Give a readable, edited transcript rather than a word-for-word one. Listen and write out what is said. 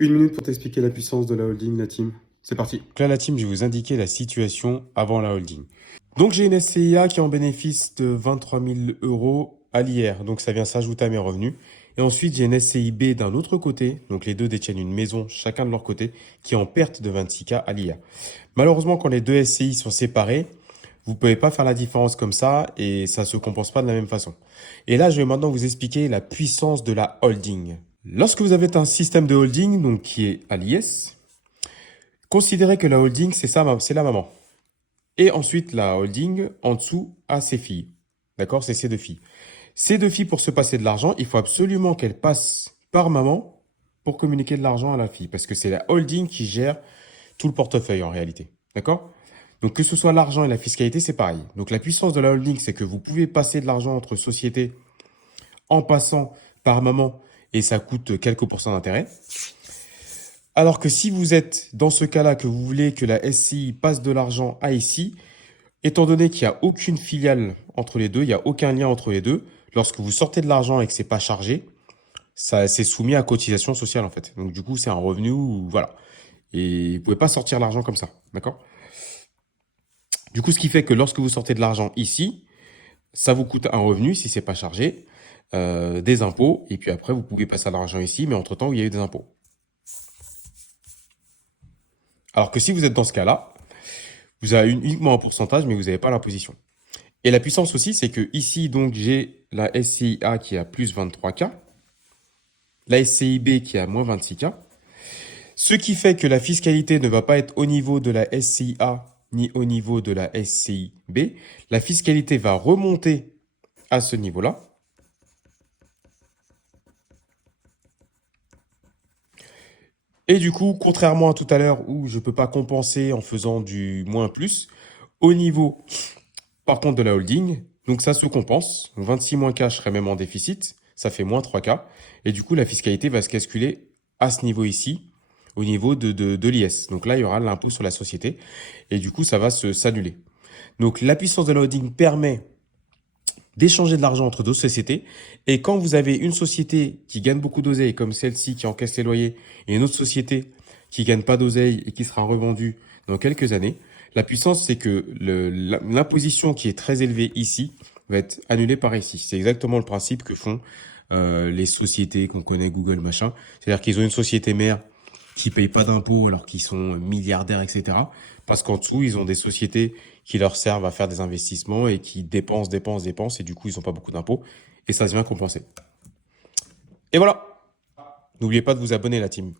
Une minute pour t'expliquer la puissance de la holding, la team. C'est parti. Donc là, la team, je vais vous indiquer la situation avant la holding. Donc, j'ai une SCIA qui est en bénéfice de 23 000 euros à l'IR. Donc, ça vient s'ajouter à mes revenus. Et ensuite, j'ai une SCIB d'un autre côté. Donc, les deux détiennent une maison, chacun de leur côté, qui est en perte de 26K à l'IR. Malheureusement, quand les deux SCI sont séparés, vous pouvez pas faire la différence comme ça et ça se compense pas de la même façon. Et là, je vais maintenant vous expliquer la puissance de la holding. Lorsque vous avez un système de holding, donc qui est à l'IS, considérez que la holding, c'est ça, c'est la maman. Et ensuite, la holding, en dessous, a ses filles. D'accord? C'est ces deux filles. Ces deux filles, pour se passer de l'argent, il faut absolument qu'elles passent par maman pour communiquer de l'argent à la fille. Parce que c'est la holding qui gère tout le portefeuille en réalité. D'accord? Donc que ce soit l'argent et la fiscalité, c'est pareil. Donc la puissance de la holding, c'est que vous pouvez passer de l'argent entre sociétés en passant par maman et ça coûte quelques pourcents d'intérêt. Alors que si vous êtes dans ce cas-là, que vous voulez que la SCI passe de l'argent à ici, étant donné qu'il n'y a aucune filiale entre les deux, il n'y a aucun lien entre les deux, lorsque vous sortez de l'argent et que c'est pas chargé, ça c'est soumis à cotisation sociale en fait. Donc du coup, c'est un revenu, voilà. Et vous pouvez pas sortir l'argent comme ça, d'accord? Du coup, ce qui fait que lorsque vous sortez de l'argent ici, ça vous coûte un revenu si c'est pas chargé, des impôts, et puis après vous pouvez passer à l'argent ici, mais entre-temps, il y a eu des impôts. Alors que si vous êtes dans ce cas-là, vous avez uniquement un pourcentage, mais vous n'avez pas l'imposition. Et la puissance aussi, c'est que ici, donc, j'ai la SCIA qui est à plus 23K, la SCIB qui est à moins 26K, ce qui fait que la fiscalité ne va pas être au niveau de la SCIA ni au niveau de la SCIB. La fiscalité va remonter à ce niveau-là. Et du coup, contrairement à tout à l'heure où je ne peux pas compenser en faisant du moins plus, au niveau, par contre, de la holding, donc ça se compense. 26 moins K, je serais même en déficit. Ça fait moins 3K. Et du coup, la fiscalité va se calculer à ce niveau ici, au niveau de l'IS. Donc là, il y aura l'impôt sur la société. Et du coup, ça va s'annuler. Donc la puissance de la holding permet d'échanger de l'argent entre deux sociétés. Et quand vous avez une société qui gagne beaucoup d'oseille, comme celle-ci qui encaisse les loyers, et une autre société qui gagne pas d'oseille et qui sera revendue dans quelques années, la puissance, c'est que l'imposition qui est très élevée ici va être annulée par ici. C'est exactement le principe que font les sociétés qu'on connaît, Google, machin. C'est-à-dire qu'ils ont une société mère qui payent pas d'impôts alors qu'ils sont milliardaires, etc. Parce qu'en dessous, ils ont des sociétés qui leur servent à faire des investissements et qui dépensent, et du coup, ils n'ont pas beaucoup d'impôts, et ça se vient compenser. Et voilà. N'oubliez pas de vous abonner, la team.